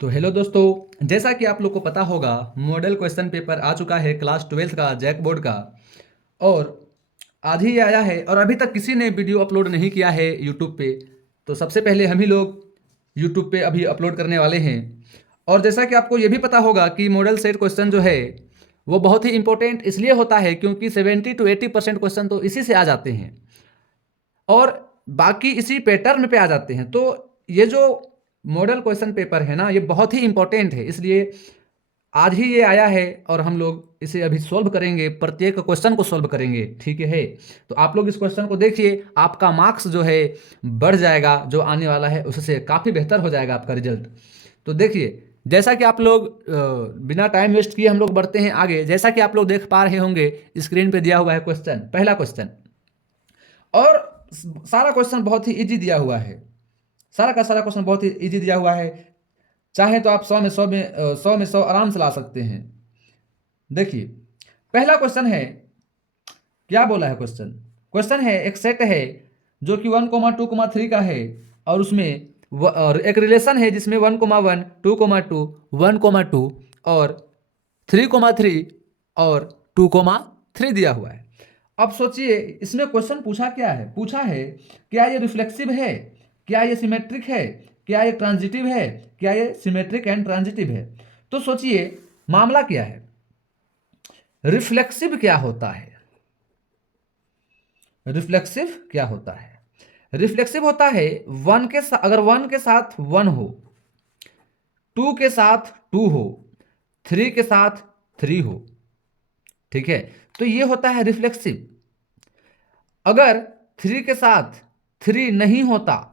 तो हेलो दोस्तों, जैसा कि आप लोग को पता होगा मॉडल क्वेश्चन पेपर आ चुका है क्लास 12th का जैक बोर्ड का। और आज ही ये आया है और अभी तक किसी ने वीडियो अपलोड नहीं किया है यूट्यूब पे। तो सबसे पहले हम ही लोग यूट्यूब पे अभी अपलोड करने वाले हैं। और जैसा कि आपको ये भी पता होगा कि मॉडल सेट क्वेश्चन जो है वो बहुत ही इंपॉर्टेंट इसलिए होता है क्योंकि 70 to 80% क्वेश्चन तो इसी से आ जाते हैं और बाकी इसी पैटर्न पे आ जाते हैं। तो ये जो मॉडल क्वेश्चन पेपर है ना, ये बहुत ही इंपॉर्टेंट है, इसलिए आज ही ये आया है और हम लोग इसे अभी सॉल्व करेंगे, प्रत्येक क्वेश्चन को सॉल्व करेंगे। ठीक है, तो आप लोग इस क्वेश्चन को देखिए, आपका मार्क्स जो है बढ़ जाएगा, जो आने वाला है उससे काफ़ी बेहतर हो जाएगा आपका रिजल्ट। तो देखिए, जैसा कि आप लोग बिना टाइम वेस्ट किए हम लोग बढ़ते हैं आगे। जैसा कि आप लोग देख पा रहे होंगे स्क्रीन पे दिया हुआ है क्वेश्चन, पहला क्वेश्चन। और सारा क्वेश्चन बहुत ही इजी दिया हुआ है, सारा का सारा क्वेश्चन बहुत ही इजी दिया हुआ है। चाहे तो आप 100 में 100 आराम से ला सकते हैं। देखिए, पहला क्वेश्चन है, क्या बोला है क्वेश्चन। क्वेश्चन है एक सेट है जो कि 1,2,3 का है और उसमें और एक रिलेशन है जिसमें 1,1 2,2 1,2 और 3,3 और 2,3 दिया हुआ है। अब सोचिए, इसमें क्वेश्चन पूछा क्या है, पूछा है क्या ये रिफ्लेक्सिव है, क्या ये सिमेट्रिक है, क्या ये ट्रांजिटिव है, क्या ये सिमेट्रिक एंड ट्रांजिटिव है। तो सोचिए मामला क्या है। रिफ्लेक्सिव क्या होता है, रिफ्लेक्सिव क्या होता है। रिफ्लेक्सिव होता है वन के अगर वन के साथ वन हो, टू के साथ टू हो, थ्री के साथ थ्री हो। ठीक है, तो ये होता है रिफ्लेक्सिव। अगर थ्री के साथ थ्री नहीं होता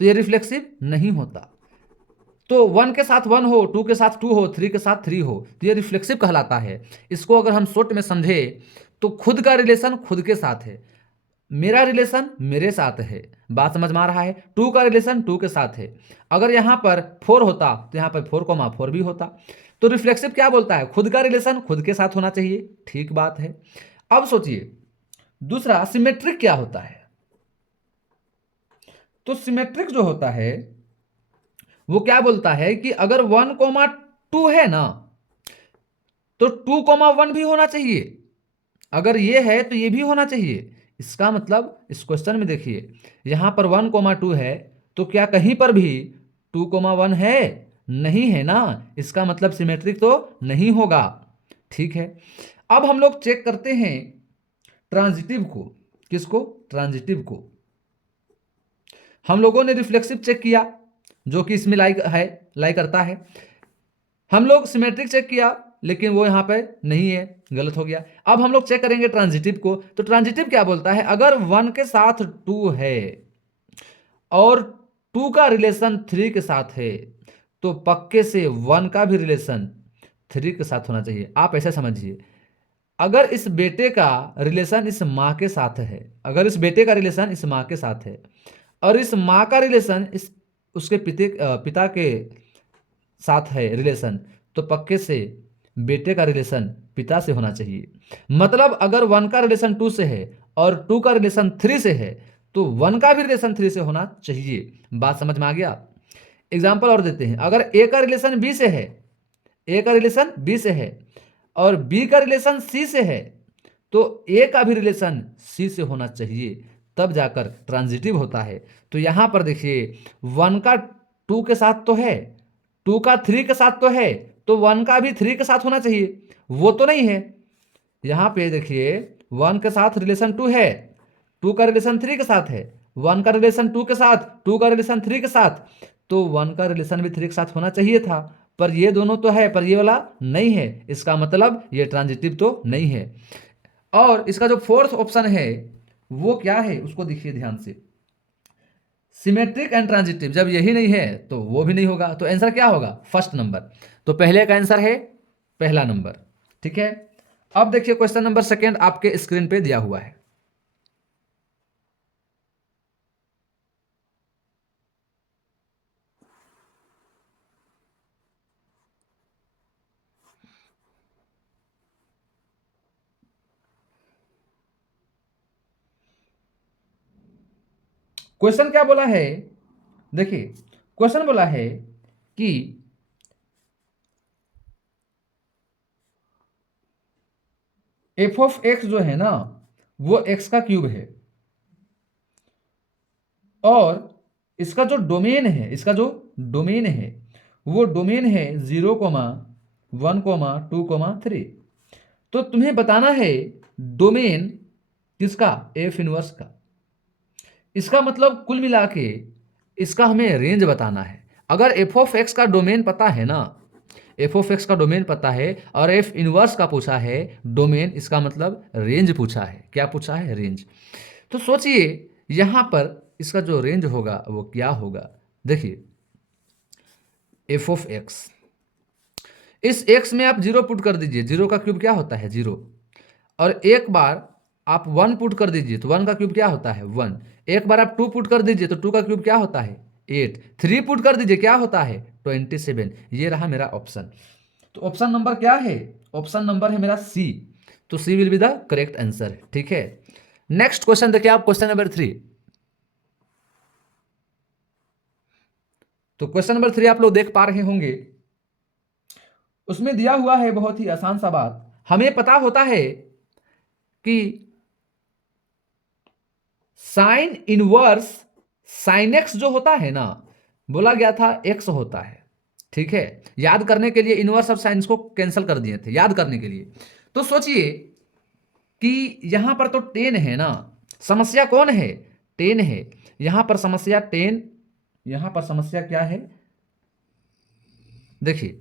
तो ये रिफ्लेक्सिव नहीं होता। तो वन के साथ वन हो, टू के साथ टू हो, थ्री के साथ थ्री हो, तो ये रिफ्लेक्सिव कहलाता है। इसको अगर हम शॉर्ट में समझे तो खुद का रिलेशन खुद के साथ है, मेरा रिलेशन मेरे साथ है। बात समझ में आ रहा है। टू का रिलेशन टू के साथ है। अगर यहां पर फोर होता तो यहां पर 4,4 भी होता। तो रिफ्लेक्सिव क्या बोलता है, खुद का रिलेशन खुद के साथ होना चाहिए। ठीक बात है। अब सोचिए दूसरा, सिमेट्रिक क्या होता है। तो सिमेट्रिक जो होता है वो क्या बोलता है कि अगर 1,2 है ना, तो 2,1 भी होना चाहिए। अगर ये है तो ये भी होना चाहिए। इसका मतलब इस क्वेश्चन में देखिए, यहां पर 1,2 है, तो क्या कहीं पर भी 2,1 है, नहीं है ना। इसका मतलब सिमेट्रिक तो नहीं होगा। ठीक है, अब हम लोग चेक करते हैं ट्रांजिटिव को। किसको, ट्रांजिटिव को। हम लोगों ने रिफ्लेक्सिव चेक किया जो कि इसमें लाइक है, लाइक करता है। हम लोग सिमेट्रिक चेक किया लेकिन वो यहाँ पे नहीं है, गलत हो गया। अब हम लोग चेक करेंगे ट्रांजिटिव को। तो ट्रांजिटिव क्या बोलता है, अगर वन के साथ टू है और टू का रिलेशन थ्री के साथ है, तो पक्के से वन का भी रिलेशन थ्री के साथ होना चाहिए। आप ऐसा समझिए, अगर इस बेटे का रिलेशन इस माँ के साथ है, अगर इस बेटे का रिलेशन इस माँ के साथ है और इस माँ का रिलेशन इस उसके पिता के साथ है रिलेशन, तो पक्के से बेटे का रिलेशन पिता से होना चाहिए। मतलब अगर वन का रिलेशन टू से है और टू का रिलेशन थ्री से है, तो वन का भी रिलेशन थ्री से होना चाहिए। बात समझ में आ गया। एग्जाम्पल और देते हैं, अगर ए का रिलेशन बी से है, ए का रिलेशन बी से है और बी का रिलेशन सी से है, तो ए का भी रिलेशन सी से होना चाहिए, तब जाकर ट्रांजिटिव होता है। तो यहां पर देखिए, वन का टू के साथ तो है, टू का थ्री के साथ तो है, तो वन का भी थ्री के साथ होना चाहिए, वो तो नहीं है। यहां पे देखिए, वन के साथ रिलेशन टू है, टू का रिलेशन थ्री के साथ है, वन का रिलेशन टू के साथ, टू का रिलेशन थ्री के साथ, तो वन का रिलेशन भी थ्री के साथ होना चाहिए था। पर ये दोनों तो है, पर ये वाला नहीं है। इसका मतलब ये ट्रांजिटिव तो नहीं है। और इसका जो फोर्थ ऑप्शन है वो क्या है, उसको देखिए ध्यान से। सिमेट्रिक एंड ट्रांजिटिव जब यही नहीं है तो वो भी नहीं होगा। तो आंसर क्या होगा, फर्स्ट नंबर। तो पहले का आंसर है पहला नंबर। ठीक है, अब देखिए क्वेश्चन नंबर सेकेंड आपके स्क्रीन पे दिया हुआ है। क्वेश्चन क्या बोला है, देखिए क्वेश्चन बोला है कि एफ ऑफ एक्स जो है ना वो एक्स का क्यूब है, और इसका जो डोमेन है, इसका जो डोमेन है वो डोमेन है 0,1,2,3। तो तुम्हें बताना है डोमेन किसका, एफ इनवर्स का। इसका मतलब कुल मिला के इसका हमें रेंज बताना है। अगर एफ ऑफ एक्स का डोमेन पता है ना, एफ ऑफ एक्स का डोमेन पता है और एफ इनवर्स का पूछा है डोमेन, इसका मतलब रेंज पूछा है। क्या पूछा है, रेंज। तो सोचिए यहां पर इसका जो रेंज होगा वो क्या होगा। देखिए एफ ऑफ एक्स, इस एक्स में आप जीरो पुट कर दीजिए, जीरो का क्यूब क्या होता है, जीरो। और एक बार आप वन पुट कर दीजिए तो वन का क्यूब क्या होता है, वन। एक बार आप टू पुट कर दीजिए तो टू का क्यूब क्या होता है, एट। थ्री पुट कर दीजिए क्या होता है, 27। ये रहा मेरा ऑप्शन। तो ऑप्शन नंबर क्या है, ऑप्शन नंबर है मेरा सी। तो C will be the correct answer. ठीक है, नेक्स्ट क्वेश्चन देखिए आप, क्वेश्चन नंबर 3। तो क्वेश्चन नंबर 3 आप लोग देख पा रहे होंगे, उसमें दिया हुआ है बहुत ही आसान सा बात। हमें पता होता है कि साइन इनवर्स साइन एक्स जो होता है ना, बोला गया था एक्स होता है। ठीक है, याद करने के लिए इनवर्स और साइंस को कैंसिल कर दिए थे, याद करने के लिए। तो सोचिए कि यहां पर तो 10 है ना, समस्या कौन है, 10 है। यहां पर समस्या 10, यहां पर समस्या क्या है, देखिए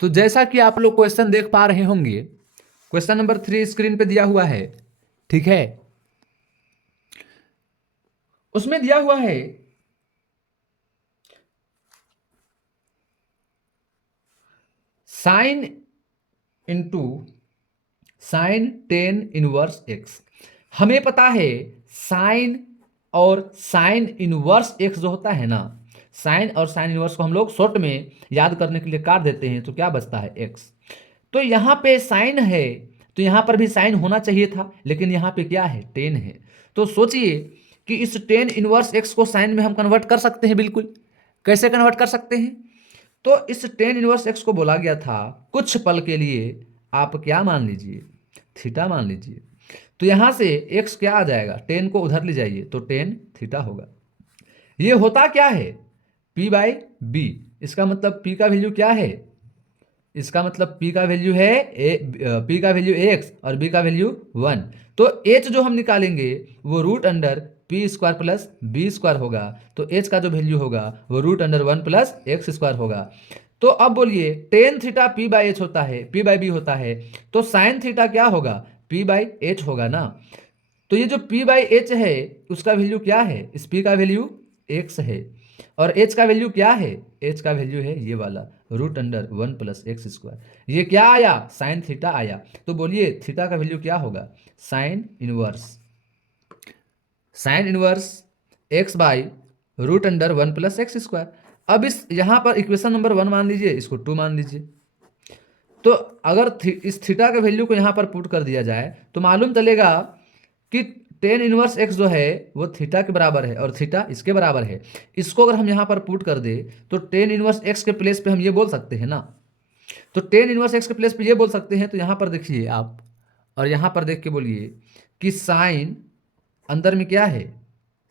तो जैसा कि आप लोग क्वेश्चन देख पा रहे होंगे, क्वेश्चन नंबर 3 स्क्रीन पे दिया हुआ है। ठीक है, उसमें दिया हुआ है sine into sine 10 inverse x. हमें पता है साइन और साइन इनवर्स एक्स जो होता है ना, साइन और साइन इनवर्स को हम लोग शॉर्ट में याद करने के लिए काट देते हैं, तो क्या बचता है, एक्स। तो यहां पे साइन है तो यहां पर भी साइन होना चाहिए था, लेकिन यहां पे क्या है, 10 है। तो सोचिए कि इस 10 इनवर्स एक्स को साइन में हम कन्वर्ट कर सकते हैं, बिल्कुल। कैसे कन्वर्ट कर सकते हैं, तो इस 10 इनवर्स एक्स को बोला गया था कुछ पल के लिए आप क्या मान लीजिए, थीटा मान लीजिए। तो यहां से एक्स क्या आ जाएगा, 10 को उधर ले जाइए तो 10 थीटा होगा। ये होता क्या है, पी बाई बी। इसका मतलब पी का वैल्यू क्या है, इसका मतलब P का वैल्यू है P का वैल्यू एक्स और B का वैल्यू 1। तो H जो हम निकालेंगे वो root under P square plus B square होगा। तो H का जो वैल्यू होगा वो root under 1 plus x square होगा। तो अब बोलिए tan theta P by H होता है, P बाई बी होता है, तो साइन थीटा क्या होगा, P बाई एच होगा ना। तो ये जो P बाई एच है उसका वैल्यू क्या है, इस P का वैल्यू एक्स है, और H का वैल्यू क्या है, H का वैल्यू है ये वाला root under 1 plus x square. ये क्या आया, साइन थीटा आया। तो बोलिए थीटा का वैल्यू क्या होगा, sine inverse x by root under 1 plus x square. अब इस यहां पर इक्वेशन नंबर 1 मान लीजिए, इसको 2 मान लीजिए। तो अगर इस थीटा के वैल्यू को यहां पर पुट कर दिया जाए तो मालूम चलेगा कि 10 इनवर्स एक्स जो है वो थीटा के बराबर है और थीटा इसके बराबर है। इसको अगर हम यहां पर पुट कर दे तो 10 इनवर्स एक्स के प्लेस पे हम ये बोल सकते हैं ना, तो 10 इनवर्स एक्स के प्लेस पे ये बोल सकते हैं। तो यहां पर देखिए आप, और यहां पर देख के बोलिए कि साइन अंदर में क्या है,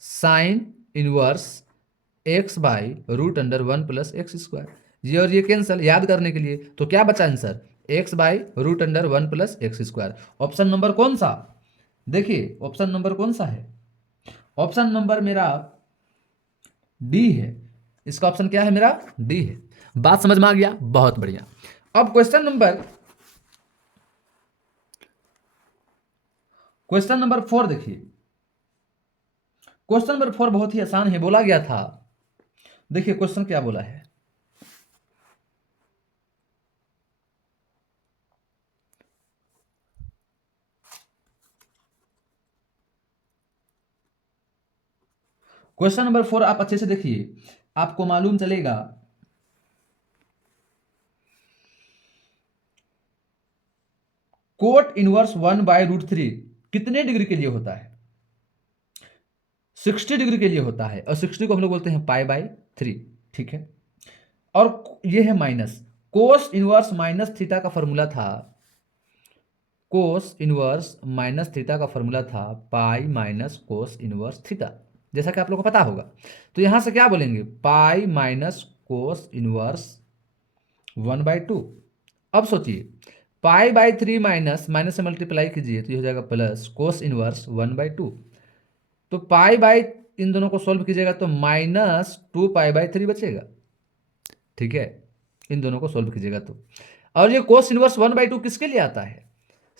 sine inverse x by root under 1 plus x square. ये और ये कैंसल, याद करने के लिए। तो क्या बचा answer, x by root under 1 plus x square. Option number कौन सा, देखिए ऑप्शन नंबर कौन सा है, ऑप्शन नंबर मेरा डी है। इसका ऑप्शन क्या है, मेरा डी है। बात समझ में आ गया, बहुत बढ़िया। अब क्वेश्चन नंबर 4 देखिए। क्वेश्चन नंबर 4 बहुत ही आसान है, बोला गया था, देखिए क्वेश्चन क्या बोला है। क्वेश्चन नंबर 4 आप अच्छे से देखिए, आपको मालूम चलेगा कोट इनवर्स 1/√3 कितने डिग्री के लिए होता है? 60 डिग्री के लिए होता है, और 60 को हम लोग बोलते हैं π/3, ठीक है। और ये है minus cos inverse minus theta का फॉर्मूला था, कोस इनवर्स माइनस थीटा का फॉर्मूला था pi minus cos inverse theta, जैसा कि आप लोगों को पता होगा। तो यहां से क्या बोलेंगे, पाई माइनस कोस इनवर्स 1/2। अब सोचिए π/3 माइनस माइनस से मल्टीप्लाई कीजिए तो ये हो जाएगा प्लस कोस इनवर्स 1/2। तो पाई बाई इन दोनों को सोल्व कीजिएगा तो -2π/3 बचेगा, ठीक है, इन दोनों को सोल्व कीजिएगा तो। और ये कोस इनवर्स 1/2 किसके लिए आता है?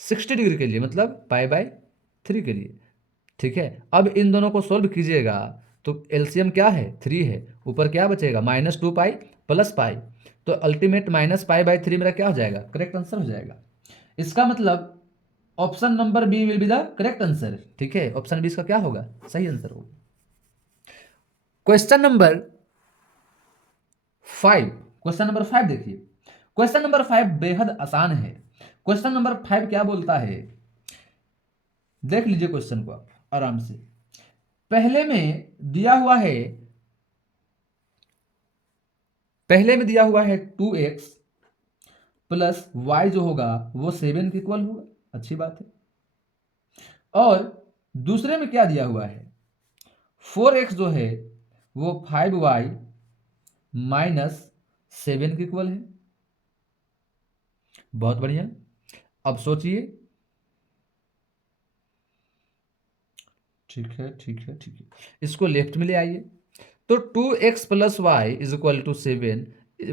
60 डिग्री के लिए, मतलब π/3 के लिए, ठीक है। अब इन दोनों को सोल्व कीजिएगा तो एलसीएम क्या है, 3 है, ऊपर क्या बचेगा -2π प्लस पाई, तो अल्टीमेट -π/3 मेरा क्या हो जाएगा, करेक्ट आंसर हो जाएगा। इसका मतलब option number B will be the correct answer, ठीक है, ऑप्शन बी इसका क्या होगा, सही आंसर होगा। क्वेश्चन नंबर 5, क्वेश्चन नंबर 5 देखिए, क्वेश्चन नंबर 5 बेहद आसान है। क्वेश्चन नंबर 5 क्या बोलता है, देख लीजिए क्वेश्चन को आप आराम से। पहले में दिया हुआ है, पहले में दिया हुआ है 2x प्लस y जो होगा वो 7 के इक्वल होगा, अच्छी बात है। और दूसरे में क्या दिया हुआ है, 4x जो है वो 5y माइनस 7 के इक्वल है, बहुत बढ़िया। अब सोचिए, ठीक है ठीक है ठीक है, इसको लेफ्ट में ले आइए तो 2x plus y is equal to 7,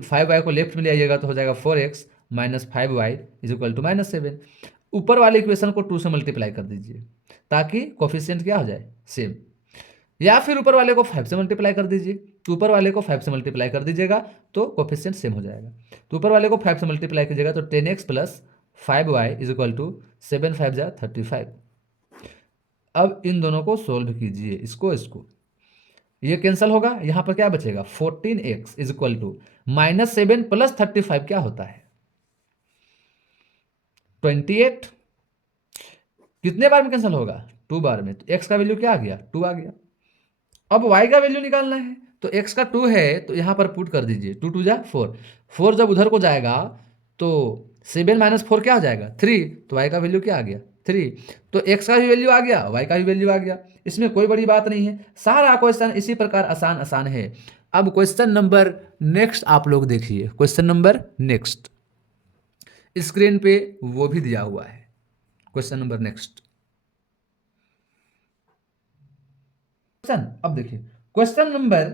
5y को लेफ्ट में ले आइएगा तो हो जाएगा 4x minus 5y is equal to -7। ऊपर वाले इक्वेशन को 2 से मल्टीप्लाई कर दीजिए ताकि कोफिशिएंट क्या हो जाए, सेम, या फिर ऊपर वाले को 5 से मल्टीप्लाई कर दीजिए, तो ऊपर वाले को 5 से मल्टीप्लाई कर दीजिएगा तो कोफिशिएंट सेम हो जाएगा। तो ऊपर वाले को 5 से मल्टीप्लाई कीजिएगा तो 10x plus 5y is equal to 7 5 जा 35। अब इन दोनों को सोल्व कीजिए, इसको इसको, ये कैंसिल होगा, यहां पर क्या बचेगा 14x is equal to -7 plus 35 क्या होता है 28। कितने बार में कैंसिल होगा, 2 बार में, तो x का वैल्यू क्या आ गया, 2 आ गया। अब y का वैल्यू निकालना है तो x का 2 है तो यहां पर पुट कर दीजिए, 2 2 जा 4, 4 जब उधर को जाएगा तो 7 माइनस 4 क्या हो जाएगा 3, तो y का वैल्यू क्या आ गया 3, तो x का भी वैल्यू आ गया, y का भी वैल्यू आ गया, इसमें कोई बड़ी बात नहीं है। सारा क्वेश्चन इसी प्रकार आसान आसान है। अब क्वेश्चन नंबर नेक्स्ट आप लोग देखिए, क्वेश्चन नंबर नेक्स्ट स्क्रीन पे वो भी दिया हुआ है। क्वेश्चन नंबर नेक्स्ट क्वेश्चन, अब देखिए क्वेश्चन नंबर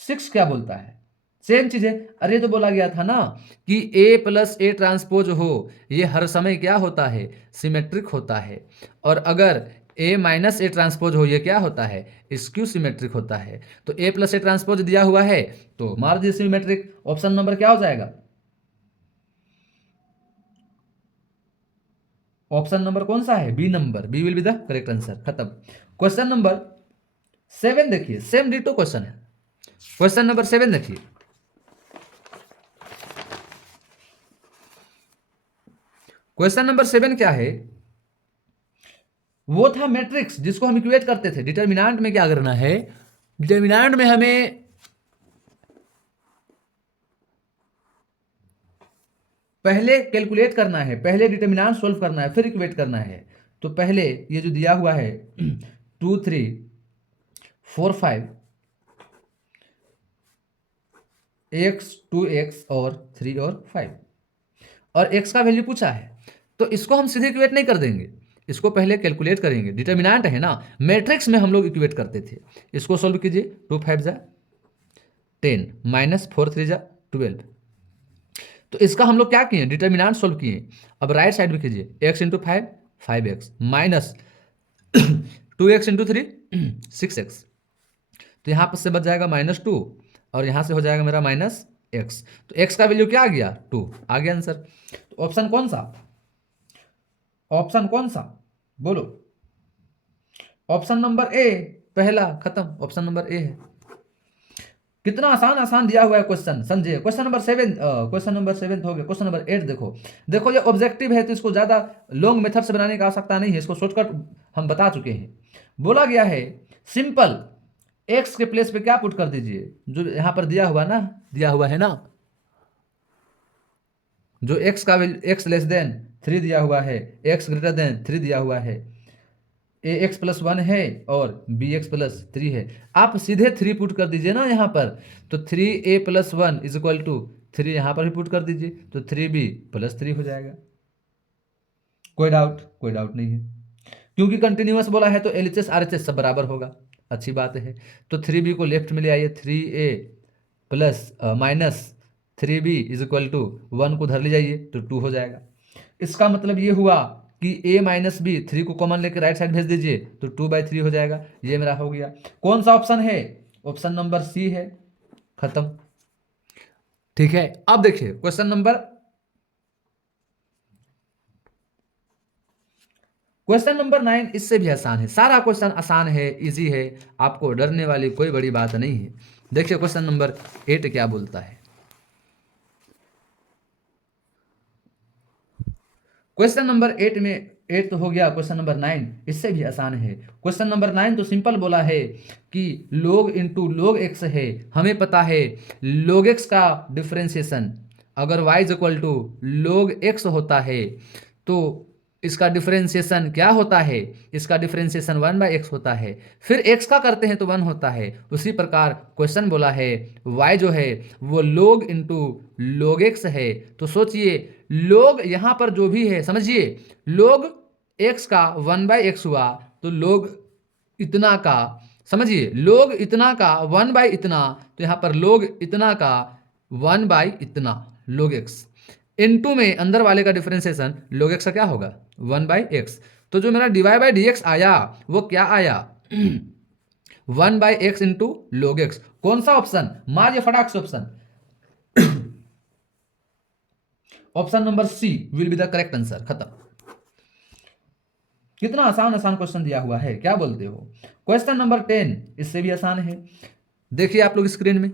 6 क्या बोलता है, सेम चीज है। अरे तो बोला गया था ना कि a प्लस ए ट्रांसपोज हो ये हर समय क्या होता है, सिमेट्रिक होता है, और अगर a माइनस ए ट्रांसपोज हो ये क्या होता है, स्क्यू सिमेट्रिक होता है। तो a प्लस ए ट्रांसपोज दिया हुआ है तो मार दिए सिमेट्रिक। ऑप्शन नंबर क्या हो जाएगा, ऑप्शन नंबर कौन सा है, B number, B will be the correct answer, खत्म। क्वेश्चन नंबर 7 देखिए, सेम डिटो क्वेश्चन है। क्वेश्चन नंबर 7 देखिए, क्वेश्चन नंबर 7 क्या है, वो था मैट्रिक्स जिसको हम इक्वेट करते थे। डिटर्मिनेंट में क्या करना है, डिटर्मिनेंट में हमें पहले कैलकुलेट करना है, पहले डिटर्मिनेंट सोल्व करना है, फिर इक्वेट करना है। तो पहले ये जो दिया हुआ है 2 3 4 5 x 2x और 3 और 5, और x का वैल्यू पूछा है तो इसको हम सीधे इक्वेट नहीं कर देंगे, इसको पहले कैलकुलेट करेंगे। डिटर्मिनेंट है ना, मैट्रिक्स में हम लोग इक्वेट करते थे। इसको सोल्व कीजिए, 2 5 जा 10 माइनस 4 3 जा 12। तो इसका हम लोग क्या किए, डिटर्मिनेंट सोल्व किए। अब राइट साइड में कीजिए, x into 5 5x minus 2x into 3 6x, तो यहाँ पर से बच जाएगा -2 और यहाँ से हो जाएगा मेरा -x। तो x का वैल्यू क्या आ गया 2 आ गया आंसर। तो ऑप्शन कौन सा, ऑप्शन कौन सा बोलो, ऑप्शन नंबर ए, पहला, खत्म, ऑप्शन नंबर ए है। कितना आसान आसान दिया हुआ है क्वेश्चन, समझे। क्वेश्चन नंबर 7, क्वेश्चन नंबर 7 हो गया। क्वेश्चन नंबर 8 देखो। देखो ये ऑब्जेक्टिव है तो इसको ज्यादा लॉन्ग मेथड से बनाने की आवश्यकता नहीं है, इसको शॉर्टकट हम बता चुके हैं। बोला गया है सिंपल एक्स के प्लेस पे क्या पुट कर दीजिए, जो यहां पर दिया हुआ ना, दिया हुआ है ना, जो एक्स का एक्स लेस देन 3 दिया हुआ है, एक्स ग्रेटर देन 3 दिया हुआ है, ए एक्स प्लस 1 है और बी एक्स प्लस 3 है। आप सीधे 3 पुट कर दीजिए ना यहाँ पर, तो 3a plus 1 is equal to 3 यहाँ पर भी पुट कर दीजिए, तो 3b प्लस 3 हो जाएगा। कोई डाउट? कोई डाउट नहीं है, क्योंकि कंटिन्यूअस बोला है तो एलएचएस आरएचएस सब बराबर होगा, अच्छी बात है। तो 3b को लेफ्ट में ले आइए, 3a plus minus 3b is equal to 1 को धर ले जाइए तो 2 हो जाएगा। इसका मतलब ये हुआ कि a माइनस बी, 3 को कॉमन लेकर राइट साइड भेज दीजिए तो 2/3 हो जाएगा। ये मेरा हो गया। कौन सा ऑप्शन है? ऑप्शन नंबर सी है, खत्म। ठीक है, अब देखिए क्वेश्चन नंबर 9 इससे भी आसान है, सारा क्वेश्चन आसान है, इजी है, आपको डरने वाली कोई बड़ी बात नहीं है। देखिए क्वेश्चन नंबर 8 क्या बोलता है। क्वेश्चन नंबर 8 में 8 तो हो गया, क्वेश्चन नंबर 9 इससे भी आसान है। क्वेश्चन नंबर 9 तो सिंपल बोला है कि log इंटू log x है, हमें पता है log x का डिफरेंशिएशन अगर y is equal to log x होता है तो इसका डिफरेंशिएशन क्या होता है, इसका डिफरेंशिएशन 1/x होता है, फिर x का करते हैं तो 1 होता है। उसी प्रकार क्वेश्चन बोला है y जो है वो log इंटू log x है, तो सोचिए लोग यहां पर जो भी है, समझिए लोग x का 1/x हुआ तो लोग इतना का, समझिए लोग इतना का 1/इतना, तो यहां पर लोग इतना का 1/इतना लोग x इनटू में अंदर वाले का डिफरेंशिएशन लोग x का क्या होगा 1/x। तो जो मेरा dy बाई डी एक्स आया वो क्या आया 1/x इंटू लोग x। कौन सा ऑप्शन? मारिए फटाक से option. Option number C will be the correct answer, खत्म। कितना आसान आसान क्वेश्चन दिया हुआ है, क्या बोलते हो। क्वेश्चन नंबर 10 इससे भी आसान है, देखिए आप लोग स्क्रीन में।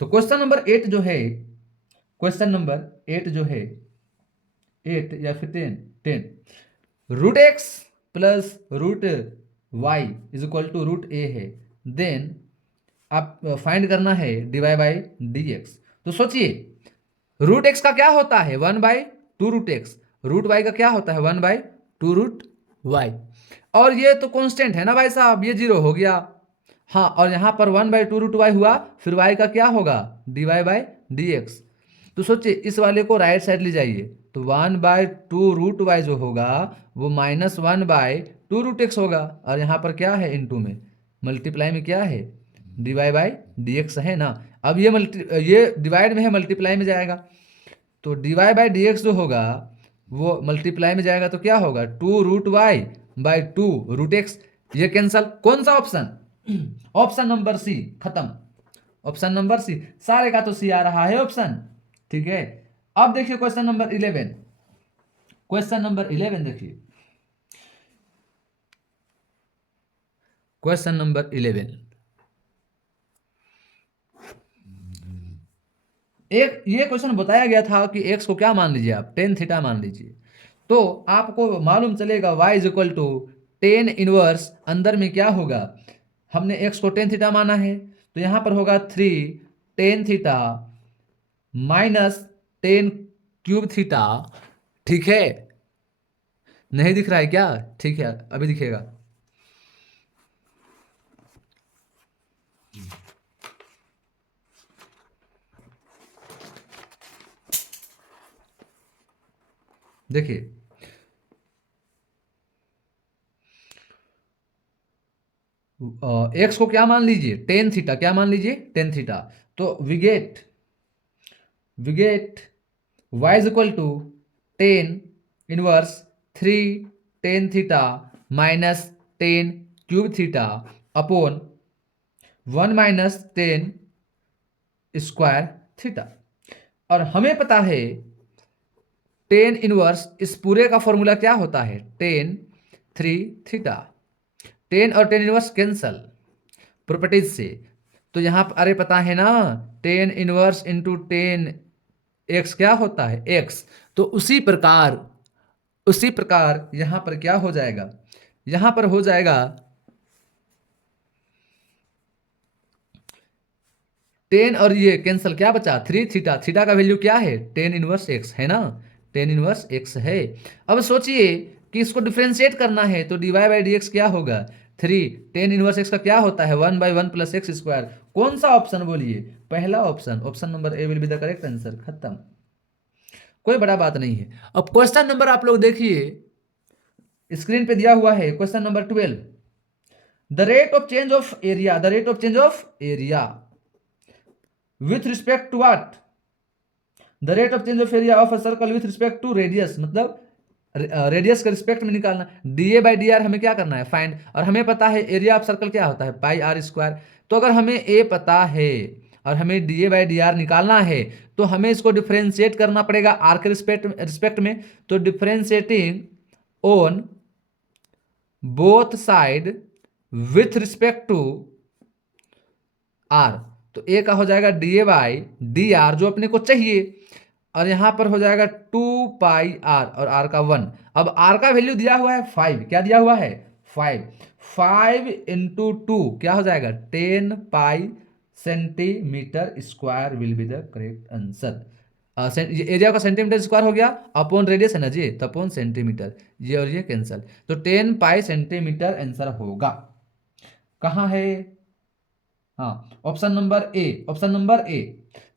तो क्वेश्चन नंबर 8 जो है, क्वेश्चन नंबर 8 जो है 8 या फिर 10 root x plus root y is equal to root a है, देन आप फाइंड करना है डिवाई बाई डी एक्स। तो सोचिए रूट एक्स का क्या होता है 1/2 रूट एक्स, रूट वाई का क्या होता है 1/2 रूट वाई, और ये तो कांस्टेंट है ना भाई साहब, ये 0 हो गया। हाँ, और यहाँ पर 1/2 रूट वाई हुआ, फिर वाई का क्या होगा dy बाई डी एक्स। तो सोचिए इस वाले को राइट साइड ले जाइए तो 1/2 रूट वाई जो होगा वो -1/2 रूट एक्स होगा, और यहाँ पर क्या है इनटू में मल्टीप्लाई में क्या है dy बाई डी एक्स है ना। अब ये डिवाइड में है, मल्टीप्लाई में जाएगा, तो dy बाई डी एक्स जो होगा वो मल्टीप्लाई में जाएगा तो क्या होगा 2 root y by 2 root x. ये कैंसल। कौन सा ऑप्शन? ऑप्शन नंबर सी, खत्म। ऑप्शन नंबर सी, सारे का तो सी आ रहा है ऑप्शन, ठीक है। अब देखिए क्वेश्चन नंबर 11। क्वेश्चन नंबर 11 देखिए, क्वेश्चन नंबर 11 एक ये क्वेश्चन बताया गया था कि x को क्या मान लीजिए आप टेन थीटा मान लीजिए, तो आपको मालूम चलेगा y is equal to tan inverse, अंदर में क्या होगा, हमने x को टेन थीटा माना है तो यहां पर होगा 3 tan theta minus 10 cube theta, ठीक है। नहीं दिख रहा है क्या? ठीक है अभी दिखेगा। देखिए एक्स को क्या मान लीजिए टेन थीटा, क्या मान लीजिए टेन थीटा, तो we get y is equal to tan inverse 3 tan theta minus 10 cube theta upon 1 minus 10 square theta. और हमें पता है टेन इनवर्स इस पूरे का फॉर्मूला क्या होता है 10 3 थीटा, 10 और 10 इनवर्स कैंसल, प्रॉपर्टीज से। तो यहाँ पर अरे पता है ना, tan inverse into ten x क्या होता है, एक्स। तो उसी प्रकार यहाँ पर क्या हो जाएगा, यहाँ पर हो जाएगा टेन और ये कैंसल, क्या बचा, थ्री थीटा, थीटा का वैल्यू क्या है, टेन इनवर्स एक्स है ना, टेन इनवर्स एक्स है। अब सोचिए कि इसको डिफ्रेंशिएट करना है तो D y by D x क्या होगा, थ्री, टेन इनवर्स एक्स का क्या होता है, one by one plus x square. कौन सा ऑप्शन बोलिए, पहला option, option number A will be the correct answer, खत्म, कोई बड़ा बात नहीं है। अब क्वेश्चन नंबर आप लोग देखिए, स्क्रीन पे दिया हुआ है question number 12, the rate of change of area, the rate of change of area with respect to what, the rate of change of area of a circle with respect to radius, मतलब radius के respect में निकालना, D A by D R हमें क्या करना है, find. और हमें पता है एरिया ऑफ सर्कल क्या होता है, पाई आर स्क्वायर। तो अगर हमें ए पता है और हमें D A by D are निकालना है तो हमें इसको डिफ्रेंशिएट करना पड़ेगा आर के रिस्पेक्ट में। तो differentiating on both side with respect to R, तो ए का हो जाएगा D A by D R जो अपने को चाहिए, और यहां पर हो जाएगा टू पाई आर और आर का वन। अब आर का वैल्यू दिया हुआ है फाइव, क्या दिया हुआ है, फाइव, फाइव इंटू टू क्या हो जाएगा, ten pi centimetre square will be the correct answer. Area का सेंटीमीटर स्क्वायर हो गया, अपॉन रेडियस है ना जी, तो अपॉन सेंटीमीटर, ये और ये कैंसल, तो टेन पाई सेंटीमीटर आंसर होगा। कहाँ है, हाँ option number A, option number A,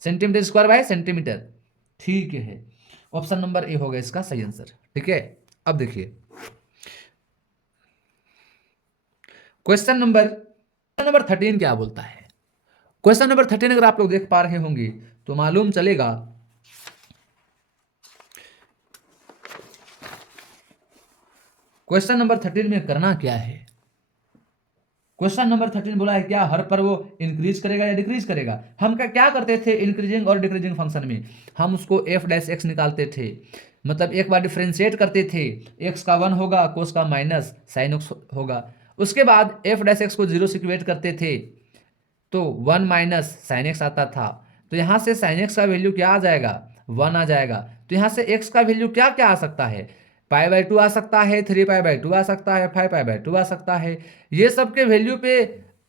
centimetre square by centimetre, ठीक है, ऑप्शन नंबर ए होगा इसका सही आंसर, ठीक है। अब देखिए क्वेश्चन नंबर 13 क्या बोलता है, क्वेश्चन नंबर 13 अगर आप लोग देख पा रहे होंगे तो मालूम चलेगा, क्वेश्चन नंबर 13 में करना क्या है। क्वेश्चन नंबर 13 बोला है क्या, हर पर वो इंक्रीज करेगा या डिक्रीज करेगा। हम क्या करते थे इंक्रीजिंग और डिक्रीजिंग फंक्शन में, हम उसको एफ डैश एक्स निकालते थे, मतलब एक बार डिफ्रेंशिएट करते थे, एक्स का वन होगा, कोस का माइनस साइन एक्स होगा, उसके बाद एफ डैश एक्स को जीरो से इक्वेट करते थे तो वन माइनस साइन एक्स आता था। तो यहाँ से साइन एक्स का वैल्यू क्या आ जाएगा, वन आ जाएगा। तो यहाँ से एक्स का वैल्यू क्या क्या आ सकता है, पाई बाई टू आ सकता है, थ्री पाई बाई टू आ सकता है, फाइव पाई बाई टू आ सकता है। ये सब के वैल्यू पे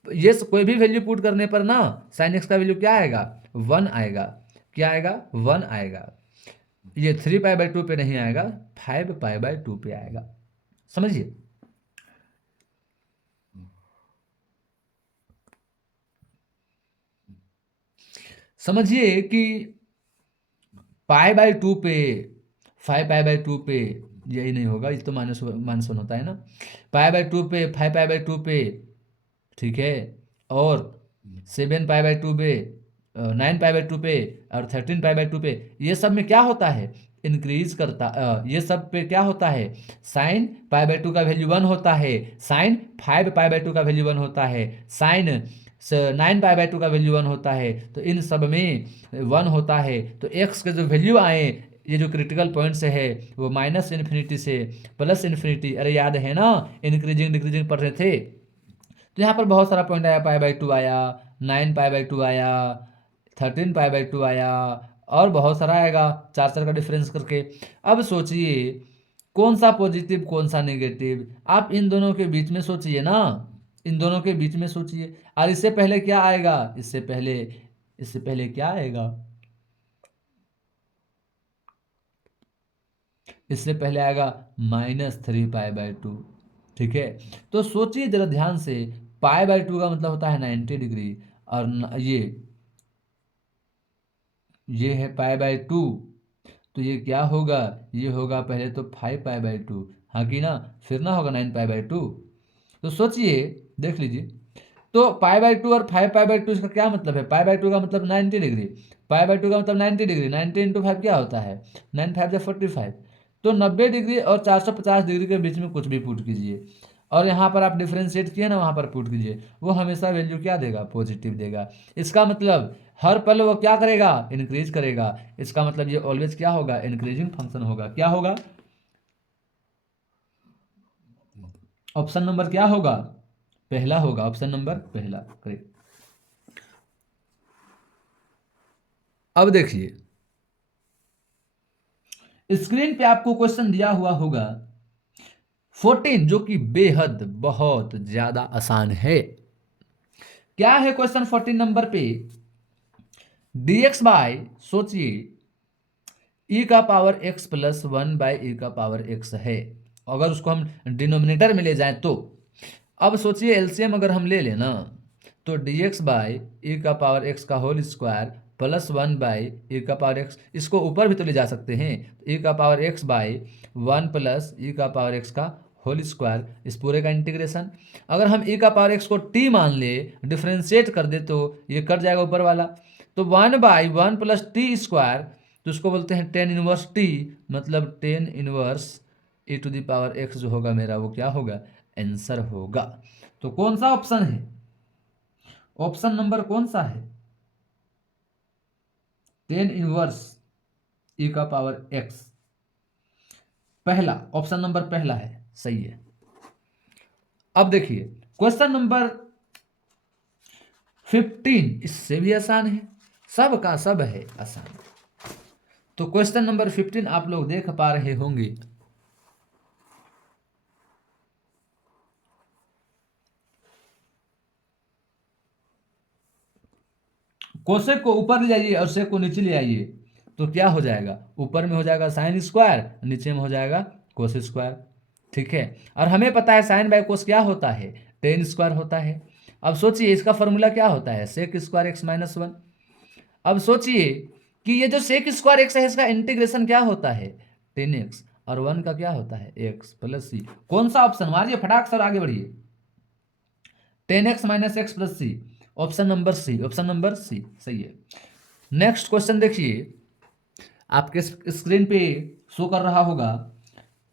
ये कोई भी वैल्यू पुट करने पर ना साइन एक्स का वैल्यू क्या आएगा, वन आएगा, क्या आएगा, वन आएगा। ये थ्री पाई बाई टू पे नहीं आएगा, फाइव पाई बाई टू पे आएगा, समझिए। समझिए कि पाई बाई टू पे, फाइव पाई बाई टू पे, यही नहीं होगा, ये तो माइनस माइनस वन होता है ना, पाई बाई टू पे, फाइव पाई बाई टू पे, ठीक है, और सेवन पाई बाई टू पे, नाइन पाई बाई टू पे, और थर्टीन पाई बाई टू पे, ये सब में क्या होता है, इंक्रीज करता, ये सब पे क्या होता है, साइन पाई बाई टू का वैल्यू वन होता है, sine five pi by two का वैल्यू वन होता है, sine nine pi by two का वैल्यू वन होता है। तो इन सब में वन होता है, तो एक्स के जो वैल्यू आए, ये जो क्रिटिकल पॉइंट्स है वो माइनस इन्फिनिटी से प्लस इन्फिनिटी, अरे याद है ना, इंक्रीजिंग डिक्रीजिंग पढ़ रहे थे। तो यहाँ पर बहुत सारा पॉइंट आया, पाई बाई टू आया, नाइन पाई बाई टू आया, थर्टीन पाई बाई टू आया, और बहुत सारा आएगा चार चार का डिफरेंस करके। अब सोचिए कौन सा पॉजिटिव कौन सा नेगेटिव, आप इन दोनों के बीच में सोचिए ना, इन दोनों के बीच में सोचिए। और इससे पहले क्या आएगा, इससे पहले क्या आएगा, इससे पहले आएगा minus three pi by to, ठीक है। तो सोचिए जरा ध्यान से, पाई बाई टू का मतलब होता है 90 डिग्री, और ये है पाई बाई टू, तो ये क्या होगा, ये होगा पहले तो फाइव पाई बाई टू, हाँ कि ना, फिर ना होगा नाइन पाई बाई टू। तो सोचिए, देख लीजिए, तो पाई बाई टू और फाइव पाई बाई टू इसका क्या मतलब है, पाई बाई टू का मतलब 90 डिग्री, पाई बाई टू का मतलब 90 डिग्री, 90 इंटू फाइव क्या होता है, नाइन फाइव या 45, तो 90 डिग्री और 450 डिग्री के बीच में कुछ भी पुट कीजिए, और यहाँ पर आप डिफ्रेंशिएट किए ना, वहाँ पर पुट कीजिए, वो हमेशा वैल्यू क्या देगा, पॉजिटिव देगा। इसका मतलब हर पल वो क्या करेगा, इंक्रीज करेगा। इसका मतलब ये ऑलवेज क्या होगा, इंक्रीजिंग फंक्शन होगा, क्या होगा, ऑप्शन नंबर क्या होगा, पहला होगा, ऑप्शन नंबर पहला करेक्ट। अब देखिए स्क्रीन पे आपको क्वेश्चन दिया हुआ होगा 14, जो कि बेहद बहुत ज्यादा आसान है। क्या है क्वेश्चन 14 नंबर पे? dx बाय, सोचिए, e का पावर x प्लस 1/e⁻x है। अगर उसको हम डिनोमिनेटर में ले जाएं तो अब सोचिए एलसीएम अगर हम ले लें ना, तो dx बाय e⁻x का होल स्क्वायर प्लस 1/e⁻x, इसको ऊपर भी तो ले जा सकते हैं, e⁻x बाय 1 प्लस e⁻x का होल स्क्वायर, इस पूरे का इंटीग्रेशन। अगर हम e⁻x को t मान ले, डिफ्रेंशिएट कर दे तो ये कट जाएगा ऊपर वाला, तो 1/1 प्लस टी स्क्वायर, तो उसको बोलते हैं टेन इनवर्स टी, मतलब टेन इनवर्स e⁻x जो होगा मेरा वो क्या होगा, आंसर होगा। तो कौन सा ऑप्शन है? ऑप्शन नंबर कौन सा है? टेन इनवर्स e⁻x, पहला, ऑप्शन नंबर पहला है, सही है। अब देखिए क्वेश्चन नंबर 15, इससे भी आसान है, सब का सब है आसान। तो क्वेश्चन नंबर 15 आप लोग देख पा रहे होंगे। कोसेक को ऊपर ले जाइए और सेक को नीचे ले आइए, तो क्या हो जाएगा, ऊपर में हो जाएगा साइन स्क्वायर, नीचे में हो जाएगा कोस स्क्वायर, ठीक है। और हमें पता है साइन बाय कोस क्या होता है, टेन स्क्वायर होता है। अब सोचिए इसका फॉर्मूला क्या होता है, सेक स्क्वायर एक्स माइनस 1। अब सोचिए कि ये जो सेक स्क्वायर एक्स है इसका इंटीग्रेशन क्या होता है, 10x, और 1 का क्या होता है, x प्लस सी। कौन सा ऑप्शन, मारिए फटाक से और आगे बढ़िए। 10x minus x plus C, option number C, option number C सही है। नेक्स्ट क्वेश्चन देखिए, आपके स्क्रीन पे शो कर रहा होगा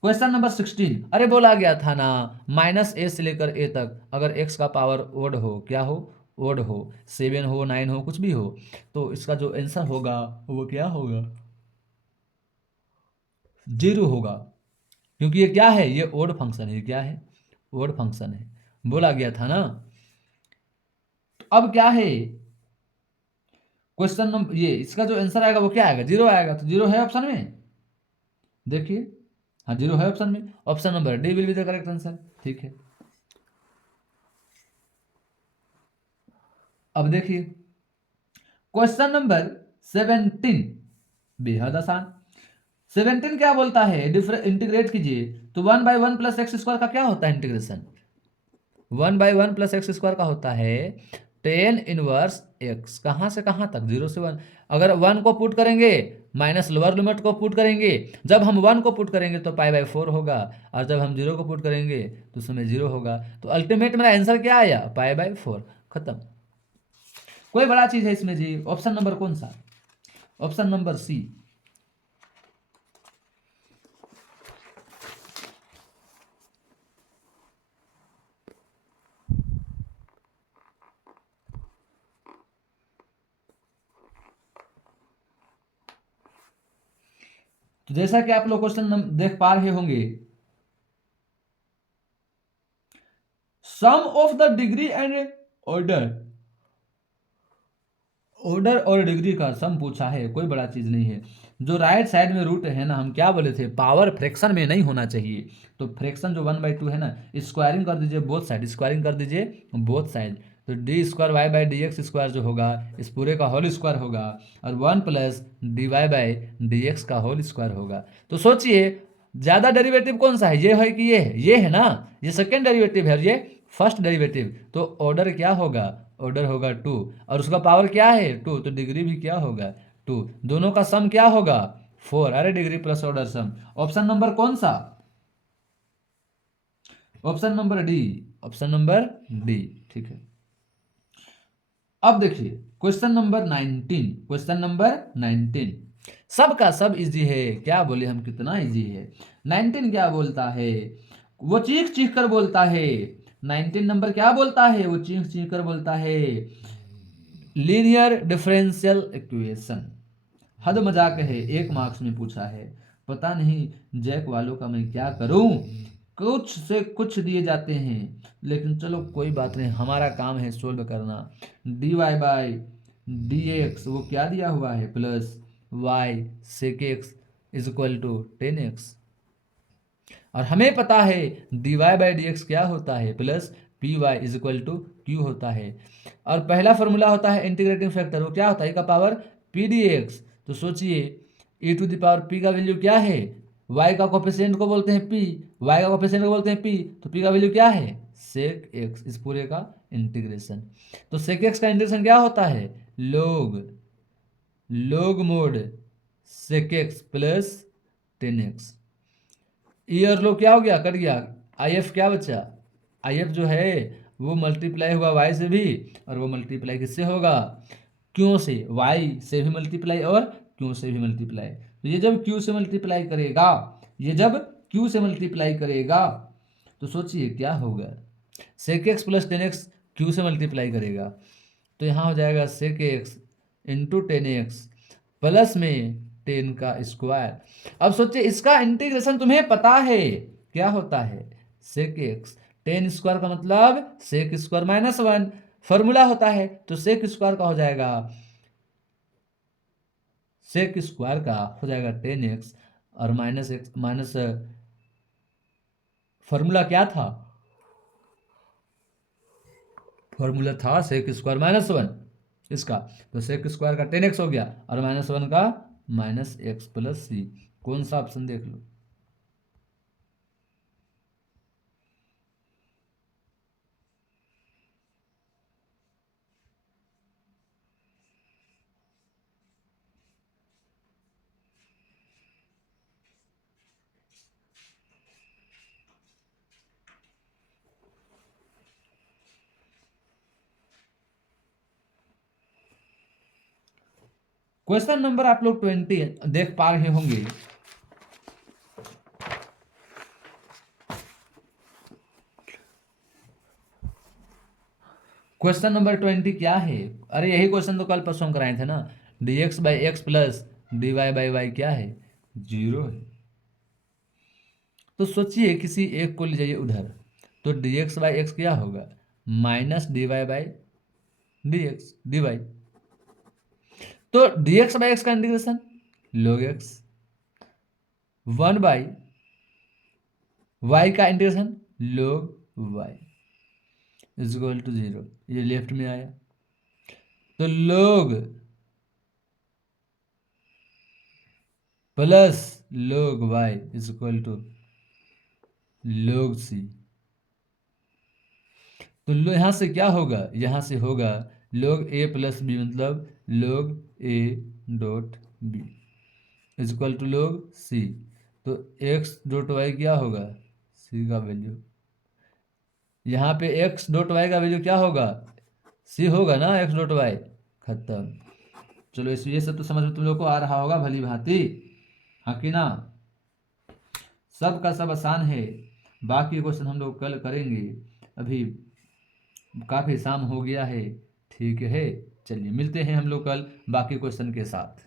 क्वेश्चन नंबर 16। अरे बोला गया था ना -a से लेकर a तक अगर x का पावर ओड हो, क्या हो, ओड हो, 7 हो 9 हो कुछ भी हो, तो इसका जो आंसर होगा वो क्या होगा, 0 होगा, क्योंकि ये क्या है, ये ओड फंक्शन है, ये क्या है, ओड फंक्शन है, बोला गया था ना। तो अब क्या है क्वेश्चन नंबर, ये इसका जो आंसर आएगा वो क्या आएगा, 0 आएगा। तो 0 है ऑप्शन में, देखिए, हाँ 0 है ऑप्शन में, option number D will be the correct answer, ठीक है। अब देखिए क्वेश्चन नंबर 17, बेहद आसान। 17 क्या बोलता है, इंटीग्रेट कीजिए, तो 1/1 प्लस एक्स स्क्वायर का क्या होता है इंटीग्रेशन, 1/1 प्लस एक्स स्क्वायर का होता है टेन इनवर्स एक्स, कहाँ से कहाँ तक, 0 से 1। अगर 1 को पुट करेंगे, माइनस लोअर लिमिट को पुट करेंगे, जब हम 1 को पुट करेंगे तो π/4 होगा, और जब हम 0 को पुट करेंगे तो उसमें 0 होगा। तो अल्टीमेट मेरा आंसर क्या आया, π/4, खत्म। कोई बड़ा चीज है इसमें जी, ऑप्शन नंबर कौन सा, ऑप्शन नंबर सी। तो जैसा कि आप लोग क्वेश्चन देख पा रहे होंगे, sum of the degree and order, order और डिग्री का सम पूछा है, कोई बड़ा चीज नहीं है। जो राइट साइड में रूट है ना, हम क्या बोले थे, पावर फ्रैक्शन में नहीं होना चाहिए। तो फ्रैक्शन जो 1/2 है ना, स्क्वायरिंग कर दीजिए बोथ साइड, स्क्वायरिंग कर दीजिए बोथ साइड, तो d²y/dx² जो होगा इस पूरे का होल स्क्वायर होगा, और 1 प्लस dy/dx का होल स्क्वायर होगा। तो सोचिए ज्यादा डेरिवेटिव कौन सा है, ये है कि ये है ना, ये सेकेंड डेरिवेटिव है और ये फर्स्ट डेरिवेटिव, तो ऑर्डर क्या होगा, ऑर्डर होगा 2, और उसका पावर क्या है 2, तो डिग्री भी क्या होगा 2, दोनों का सम क्या होगा 4। अरे degree plus order sum, option number कौन सा, option number D, option number D, ठीक है। अब देखिए क्वेश्चन नंबर 19, क्वेश्चन नंबर 19 सब का सब इजी है, क्या बोले हम, कितना इजी है। 19 क्या बोलता है, वो चीख चीख कर बोलता है, 19 नंबर क्या बोलता है, वो चीख चीख कर बोलता है, लीनियर डिफरेंशियल इक्वेशन। हद मजाक है, 1 मार्क्स में पूछा है, पता नहीं जैक वालों का मैं क्या करूं, कुछ से कुछ दिए जाते हैं, लेकिन चलो कोई बात नहीं, हमारा काम है सोल्व करना। dy बाई डी एक्स वो क्या दिया हुआ है, plus y sec x is equal to 10x, और हमें पता है dy बाई डी एक्स क्या होता है, plus P y is equal to Q होता है। और पहला फॉर्मूला होता है इंटीग्रेटिंग फैक्टर, वो क्या होता है, e का पावर पी डी एक्स। तो सोचिए e to the power p का वैल्यू क्या है, y का कोफिशिएंट को बोलते हैं p, y का कोफिशिएंट को बोलते हैं p, तो p का वैल्यू क्या है सेक x, इस पूरे का इंटीग्रेशन। तो सेक x का इंटीग्रेशन क्या होता है, log मोड सेक x प्लस 10x। ई और लो क्या हो गया, कट गया, आई एफ क्या बचा, आई एफ जो है वो मल्टीप्लाई हुआ वाई से भी, और वो मल्टीप्लाई किससे होगा, क्यों से, वाई से भी मल्टीप्लाई और क्यों से भी मल्टीप्लाई। तो ये जब क्यू से मल्टीप्लाई करेगा, ये जब क्यू से मल्टीप्लाई करेगा तो सोचिए क्या होगा, sec x plus 10x Q से मल्टीप्लाई करेगा, तो यहाँ हो जाएगा सेक एक्स इंटू 10x प्लस में 10 का स्क्वायर। अब सोचिए इसका इंटीग्रेशन तुम्हें पता है क्या होता है, सेक एक्स 10 स्क्वायर का मतलब सेक स्क्वायर माइनस 1 फॉर्मूला होता है, तो सेक स्क्वायर का हो जाएगा, सेक स्क्वायर का हो जाएगा 10x और माइनस एक्स माइनस फॉर्मूला क्या था, फॉर्मूला था सेक स्क्वायर माइनस 1 इसका, तो सेक स्क्वायर का 10x हो गया और माइनस 1 का माइनस एक्स प्लस सी। कौन सा ऑप्शन देख लो, क्वेश्चन नंबर आप लोग 20 देख पा रहे होंगे। क्वेश्चन नंबर 20 क्या है, अरे यही क्वेश्चन तो कल परसों कराए थे ना, D x by x plus D y by y क्या है, 0 है। तो सोचिए किसी एक को ले जाइए उधर, तो डी एक्स बाई एक्स क्या होगा, minus d y by D x d y. तो डी एक्स बाई एक्स का integration log x, 1 by y का integration log y is equal to 0, ये लेफ्ट में आया, तो log plus log y is equal to log c। तो यहां से क्या होगा, यहां से होगा log a प्लस बी मतलब log a dot B is equal to log c। तो x डॉट वाई क्या होगा, c का वैल्यू, यहाँ पे x डॉट वाई का वैल्यू क्या होगा, c होगा ना, x डॉट वाई, खत्म। चलो इस ये सब तो समझ में तुम लोग को आ रहा होगा भली भांति, हाँ कि ना, सब का सब आसान है, बाकी क्वेश्चन हम लोग कल करेंगे, अभी काफ़ी शाम हो गया है, ठीक है। चलिए मिलते हैं हम लोग कल बाकी क्वेश्चन के साथ।